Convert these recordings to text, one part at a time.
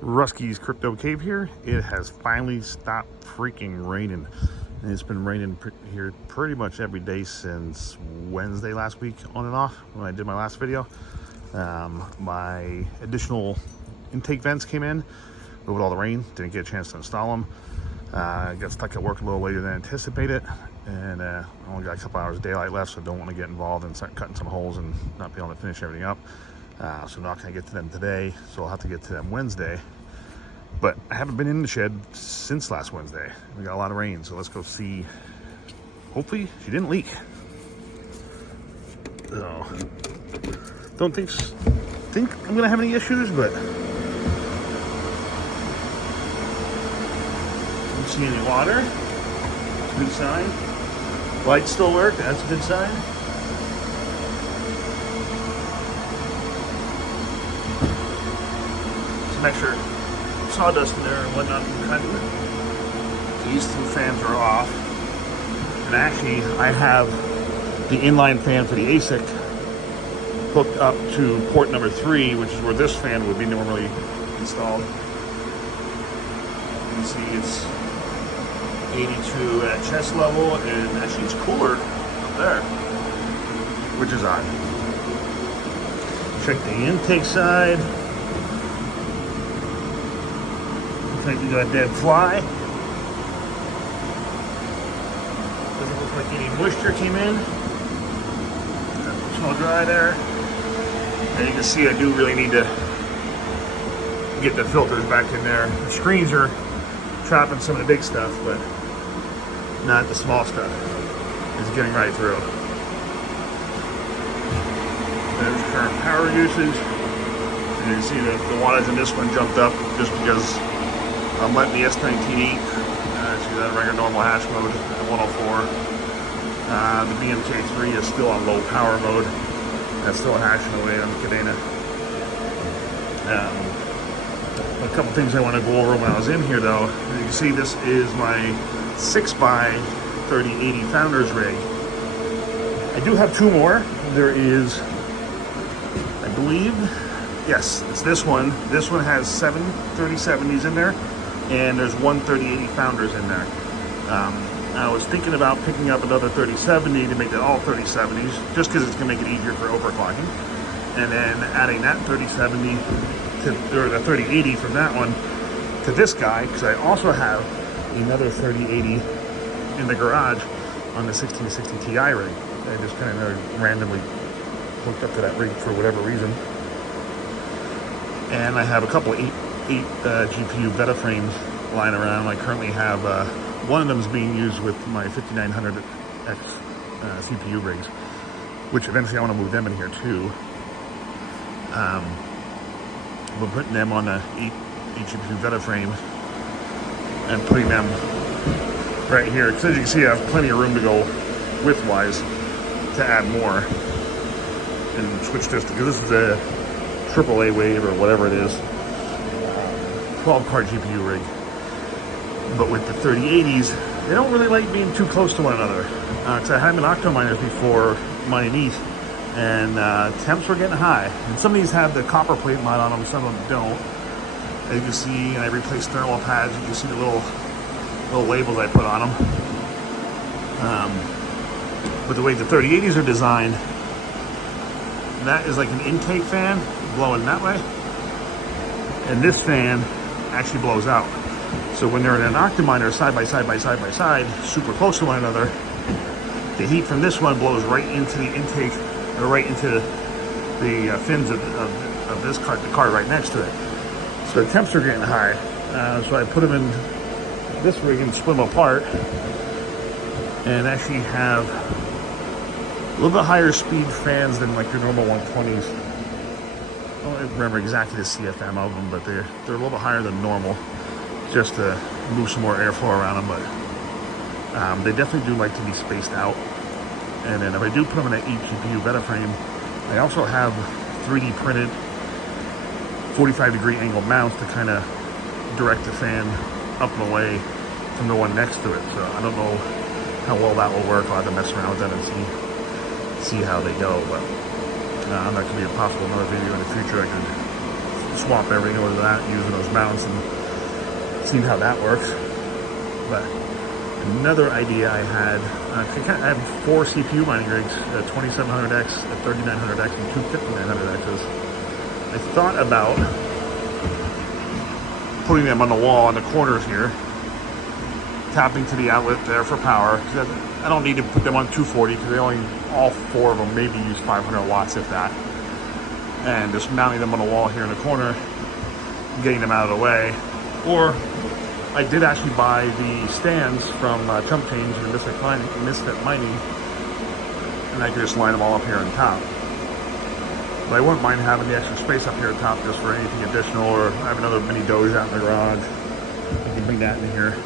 Rusky's Crypto Cave here. It has finally stopped freaking raining. And it's been raining here pretty much every day since Wednesday last week, on and off, when I did my last video. My additional intake vents came in with all the rain. Didn't get a chance to install them. Got stuck at work a little later than anticipated. And I only got a couple hours of daylight left, so I don't want to get involved and start cutting some holes and not be able to finish everything up. So I'm not going to get to them today, so I'll have to get to them Wednesday. But I haven't been in the shed since last Wednesday. We got a lot of rain, so let's go see. Hopefully she didn't leak. So, don't think I'm going to have any issues, but don't see any water. That's a good sign. Lights still work. That's a good sign. Some extra sawdust in there and whatnot from the conduit. These two fans are off. And actually, I have the inline fan for the ASIC hooked up to port number 3, which is where this fan would be normally installed. You can see it's 82 at chest level, and actually it's cooler up there, which is odd. Check the intake side. Looks like we got a dead fly. Doesn't look like any moisture came in. It's all dry there. And you can see I do really need to get the filters back in there. The screens are trapping some of the big stuff, but not the small stuff. It's getting right through. There's current power usage. And you can see that the wattage in this one jumped up just because I'm letting the S19 eat. See that regular normal hash mode at 104. The BMK3 is still on low power mode. That's still hashing away on the Kadena. A couple things I want to go over when I was in here, though. You can see this is my 6x3080 Founders rig. I do have two more. There is, I believe, yes, it's this one. This one has 7 3070s in there, and there's one 3080 Founders in there. I was thinking about picking up another 3070 to make it all 3070s, just because it's going to make it easier for overclocking, and then adding that 3070 to, or the 3080 from that one to this guy, because I also have another 3080 in the garage on the 1660 Ti rig. I just kind of randomly hooked up to that rig for whatever reason. And I have a couple of 8 GPU beta frames lying around. I currently have one of them is being used with my 5900X CPU rigs, which eventually I want to move them in here too. We're putting them on a 8 GPU beta frame and putting them right here. Because as you can see, I have plenty of room to go width-wise to add more and switch this, because this is a AAA wave or whatever it is, 12-card GPU rig. But with the 3080s, they don't really like being too close to one another. Because I had them in Octominers before mining ETH, and temps were getting high. And some of these have the copper plate mod on them, some of them don't. As you can see, and I replaced thermal pads. You can see the little labels I put on them. But the way the 3080s are designed, that is like an intake fan blowing that way, and this fan actually blows out. So when they're in an Octominer side by side, super close to one another, the heat from this one blows right into the intake, or right into the fins of this card, the card right next to it. So the temps are getting high. So I put them in this rig and split them apart, and actually have a little bit higher speed fans than like your normal 120s. I don't remember exactly the CFM of them, but they're a little bit higher than normal, just to move some more airflow around them. But they definitely do like to be spaced out. And then if I do put them in an 8 GPU beta frame, I also have 3D printed 45-degree angle mounts to kind of direct the fan up and away from the one next to it. So I don't know how well that will work. I'll have to mess around with that and see how they go. But that could be a possible another video in the future I could swap everything over to that using those mounts and seeing how that works. But another idea I had, I have 4 CPU mining rigs, a 2700X, a 3900X, and 2 5900Xs. I thought about putting them on the wall in the corners here, tapping to the outlet there for power. I don't need to put them on 240 because they only, all 4 of them maybe use 500 watts if that. And just mounting them on the wall here in the corner, getting them out of the way. Or I did actually buy the stands from Chump Change and Misfit Mining, and I could just line them all up here on top. But I wouldn't mind having the extra space up here at top just for anything additional, or I have another mini Doge out in the garage. I can bring that in here.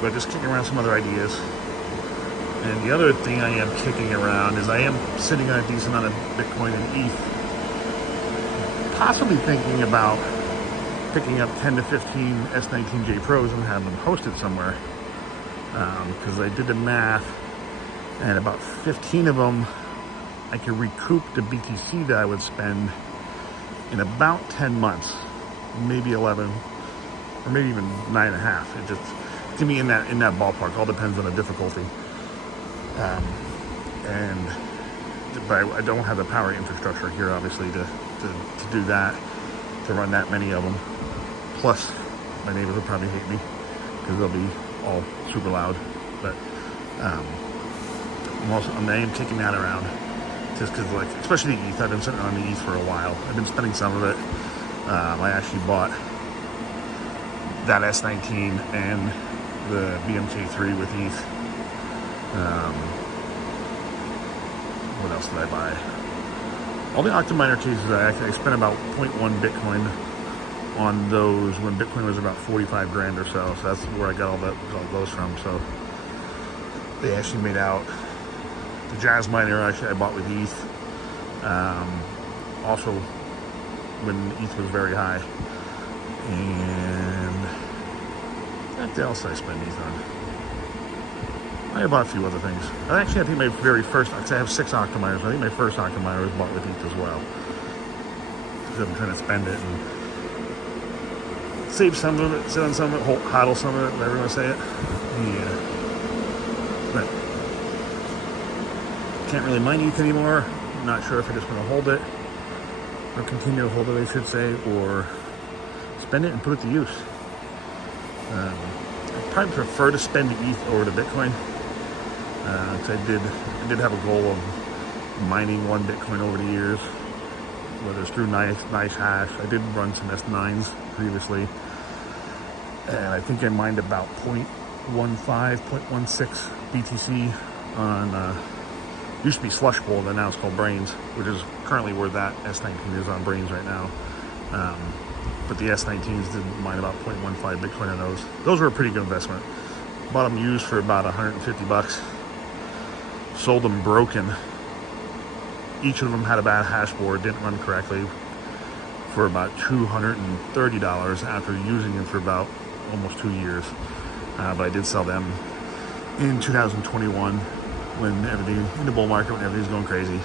But just kicking around some other ideas. And the other thing I am kicking around is I am sitting on a decent amount of Bitcoin and ETH. Possibly thinking about picking up 10 to 15 S19J Pros and having them hosted somewhere. Because I did the math, and about 15 of them I could recoup the BTC that I would spend in about 10 months, maybe 11, or maybe even 9.5. It just, to me, in that ballpark. All depends on the difficulty. But I don't have the power infrastructure here, obviously, to do that, to run that many of them. Plus, my neighbors will probably hate me because they'll be all super loud. But I am kicking that around just because, like, especially the ETH. I've been sitting on the ETH for a while. I've been spending some of it. I actually bought that S19 and the BMK3 with ETH. What else did I buy? All the Octominer cases, I spent about 0.1 Bitcoin on those when Bitcoin was about 45 grand or so. So that's where I got all those from. So they actually made out. The Jazz Miner actually I bought with ETH. Also when ETH was very high. And what else did I spend ETH on? I bought a few other things. I think my very first, I have 6 Octominers. I think my first Octominer was bought with ETH as well. Because I've been trying to spend it and save some of it, sit on some of it, hodl some of it, whatever you want to say it. Yeah. But can't really mine ETH anymore. I'm not sure if I'm just going to hold it, or continue to hold it, I should say, or spend it and put it to use. I probably prefer to spend the ETH over to Bitcoin. So I did have a goal of mining 1 Bitcoin over the years, whether it's through nice hash. I did run some S9s previously, and I think I mined about 0.15, 0.16 BTC on, used to be Slushpool, and now it's called Brains, which is currently where that S19 is on Brains right now. But the S19s did mine about 0.15 Bitcoin on those. Those were a pretty good investment. Bought them used for about 150 bucks. Sold them broken. Each of them had a bad hash board, didn't run correctly, for about $230 after using them for about almost 2 years. But I did sell them in 2021 when everything, in the bull market, when everything's going crazy.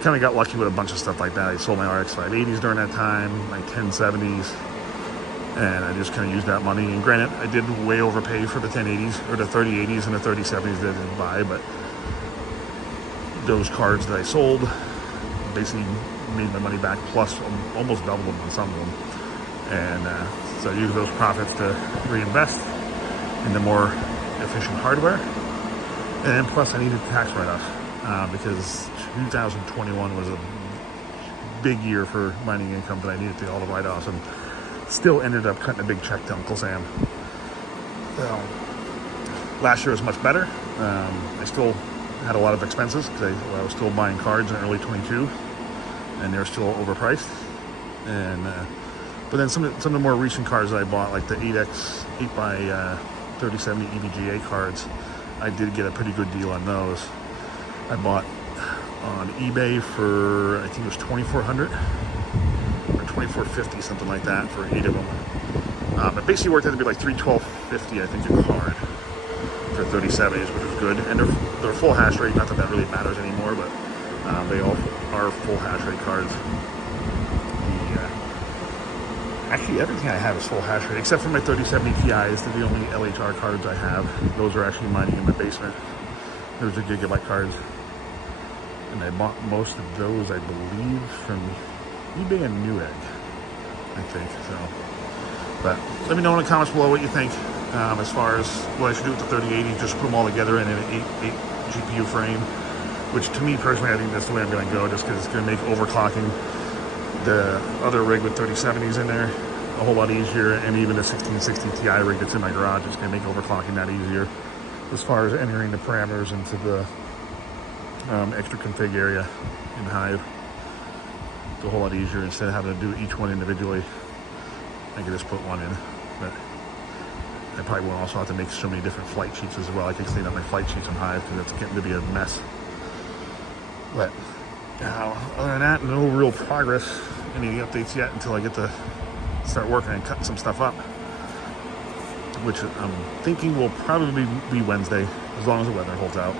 Kind of got lucky with a bunch of stuff like that. I sold my RX 580s during that time, my 1070s, and I just kind of used that money. And granted, I did way overpay for the 1080s, or the 3080s and the 3070s that I didn't buy, but those cards that I sold basically made my money back, plus almost double them on some of them. And so I used those profits to reinvest into more efficient hardware. And plus I needed tax write-off because 2021 was a big year for mining income that I needed to all the write-offs, and still ended up cutting a big check to Uncle Sam. So last year was much better. I still had a lot of expenses because I was still buying cards in early 22, and they're still overpriced. And but then some of the more recent cards that I bought, like the 8x3070 EVGA cards, I did get a pretty good deal on those. I bought on eBay for, I think it was $2,400 or $2,450, something like that, for 8 of them. It basically worked out to be like $312.50, I think, a card for 3070s, which was good. And they're full hash rate. Not that that really matters anymore, but they all are full hash rate cards. Actually, everything I have is full hash rate, except for my 3070 Ti's. They're the only LHR cards I have. Those are actually mining in my basement. Those are gigabyte cards. And I bought most of those, I believe, from eBay and Newegg, I think. So, but let me know in the comments below what you think. As far as what I should do with the 3080, just put them all together in an 8 GPU frame, which to me personally, I think that's the way I'm going to go, just because it's going to make overclocking the other rig with 3070s in there a whole lot easier, and even the 1660 Ti rig that's in my garage is going to make overclocking that easier. As far as entering the parameters into the extra config area in Hive, it's a whole lot easier instead of having to do each one individually. I can just put one in, but I probably won't also have to make so many different flight sheets as well. I can clean up my flight sheets on Hive because it's getting to be a mess. But other than that, no real progress, any updates yet until I get to start working and cutting some stuff up, which I'm thinking will probably be Wednesday, as long as the weather holds out.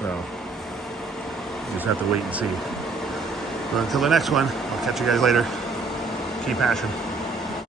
So you just have to wait and see. But until the next one, I'll catch you guys later. Keep hashing.